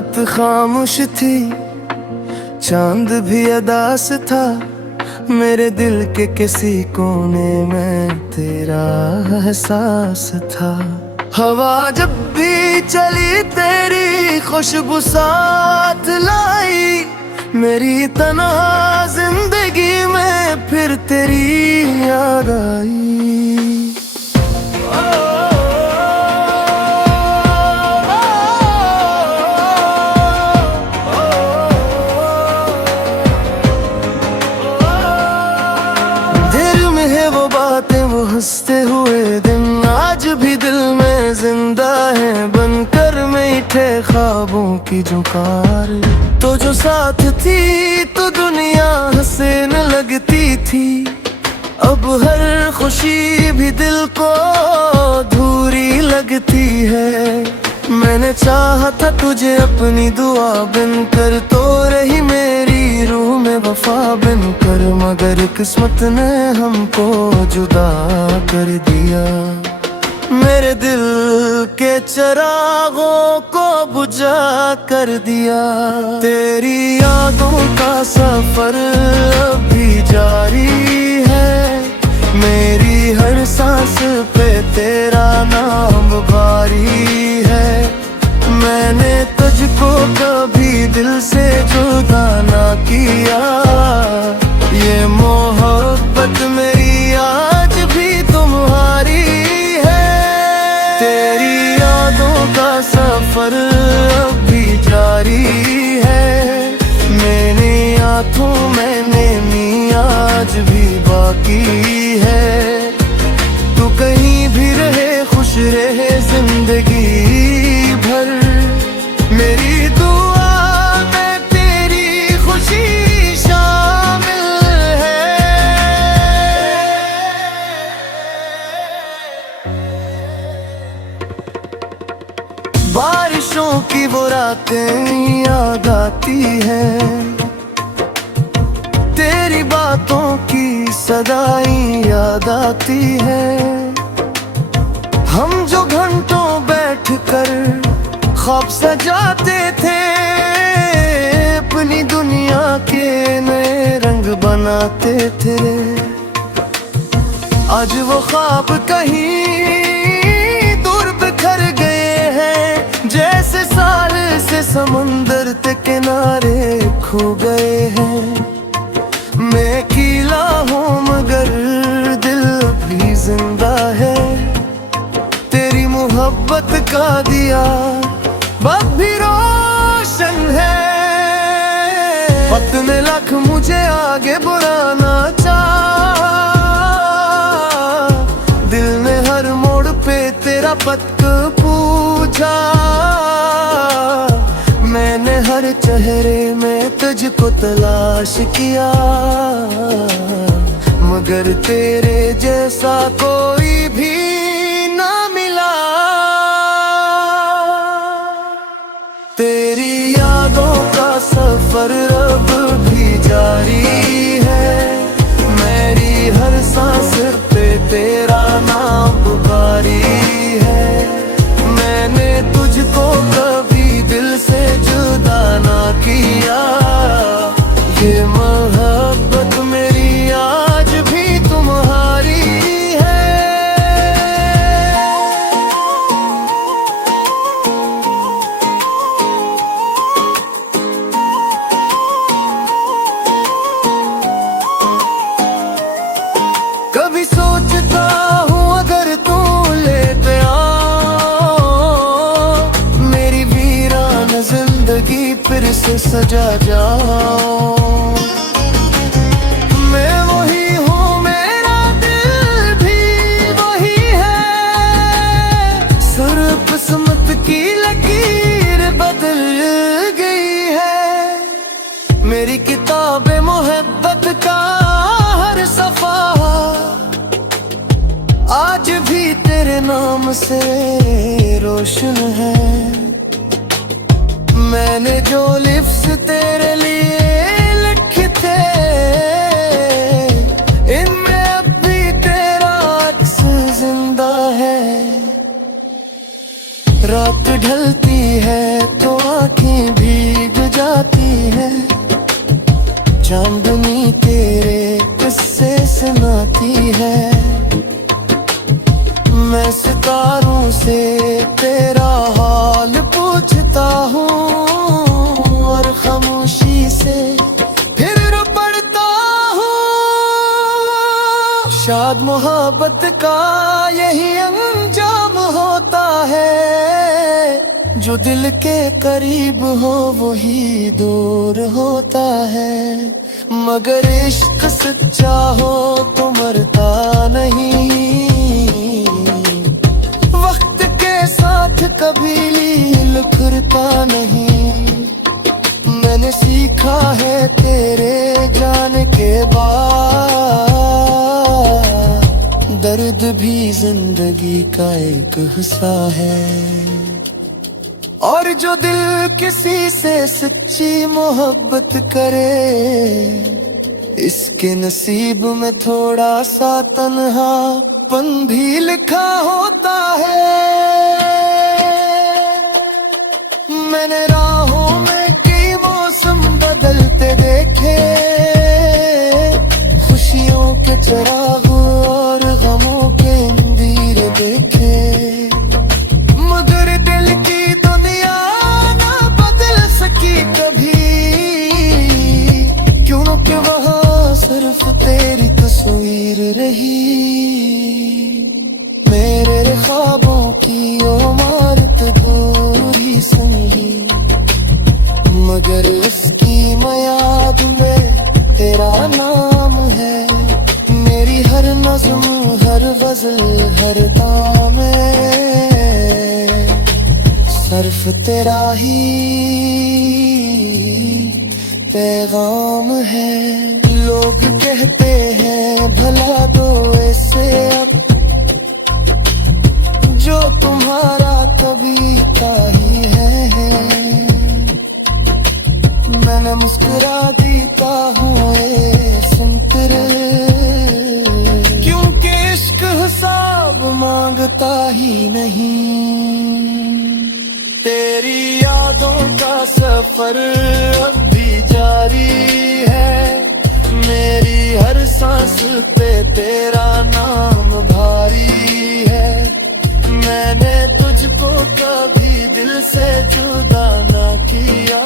रात खामोश थी, चांद भी अदास था। मेरे दिल के किसी कोने में तेरा एहसास था। हवा जब भी चली तेरी खुशबू साथ लाई। मेरी तन्हा जिंदगी में फिर तेरी याद आई। वो बातें, वो हंसते हुए दिन आज भी दिल में जिंदा है, बनकर मीठे ख्वाबों की जुकार। तो जो साथ थी तो दुनिया हंसने लगती थी। अब हर खुशी भी दिल को अधूरी लगती है। मैंने चाहा था तुझे अपनी दुआ बनकर, तो रही मेरी रूह में वफा बनकर, मगर किस्मत ने हमको जुदा कर दिया। मेरे दिल के चिरागों को बुझा कर दिया। तेरी यादों का सफर अभी जारी है। मेरी हर सांस पे तेरा नाम भारी है। मैंने तुझको कभी दिल से जुदा ना किया। ये मोहब्बत मेरी आज भी तुम्हारी है। तेरी यादों का सफर अभी जारी है। मेरी आँखों में नमी आज भी बाकी है। तू कहीं भी रहे, खुश रहे जिंदगी भर। मेरी दुआ में तेरी खुशी शामिल है। बारिशों की वो रातें याद आती हैं। तेरी बातों की सदाई याद आती है। हम जो घंटों बैठकर ख्वाब सजाते थे, अपनी दुनिया के नए रंग बनाते थे। आज वो ख्वाब कहीं दूर बिखर गए हैं। जैसे साल से समंदर के किनारे खो गए हैं। मैं अकेला हूँ मगर दिल भी जिंदा है। तेरी मोहब्बत का दिया अब भी रोशन है। वक्त ने लाख मुझे आगे बढ़ाना चाहा। दिल ने हर मोड़ पे तेरा पथ पूछा। मैंने हर चेहरे में तुझको तलाश किया, मगर तेरे जैसा कोई भी ना मिला। तेरी यादों का सफर अब भी जारी है। मेरी हर सांस पे तेरा नाम पुकारी है। मैंने तुझको कभी दिल से जुदा ना किया। ये मोहब्बत मेरी आज भी तुम्हारी है। कभी सोचता हूँ अगर तू लेट आओ, मेरी वीरान जिंदगी फिर से सजा जाओ। मैं वही हूँ, मेरा दिल भी वही है। सिर्फ किस्मत की लकीर बदल गई है। मेरी किताब मोहब्बत का हर सफा आज भी तेरे नाम से रोशन है। मैंने जो लिफ्स तेरे लिए लिखे थे, इनमें अब भी तेरा अक्स जिंदा है। रात ढलती है तो आंखें चांदनी तेरे किस्से सुनाती है, मैं सितारों से तेरा हाल पूछता हूँ और खामोशी से फिर पढ़ता हूँ। शायद मोहब्बत का यही अंजाम होता है, जो दिल के करीब हो वही दूर होता है। मगर इश्क सच्चा हो तो मरता नहीं, वक्त के साथ कभी लुकरता नहीं। मैंने सीखा है तेरे जाने के बाद, दर्द भी जिंदगी का एक हिस्सा है। और जो दिल किसी से सच्ची मोहब्बत करे, इसके नसीब में थोड़ा सा तन्हापन भी लिखा होता है। मैंने राहों में कई मौसम बदलते देखे, खुशियों के चिराग और गमों के अंधेरे देखे। मगर दिल की दुनिया ना बदल सकी कभी, क्योंकि वहाँ सिर्फ तेरी तस्वीर रही। मेरे ख्वाबों की इमारत पूरी संगी, मगर उसकी मयाद में तेरा नाम है। मेरी हर नज़्म, हर गज़ल, हर दाम सिर्फ तेरा ही पैगाम है। लोग कहते हैं भला दो ऐसे अब, जो तुम्हारा कभी का ही है। मैंने मुस्कुरा देता हूँ सुनते रहे, क्योंकि इश्क हिसाब मांगता ही नहीं। तेरी यादों का सफर अब भी जारी है, मेरी हर सांस पे तेरा नाम भारी है। मैंने तुझको कभी दिल से जुदा ना किया,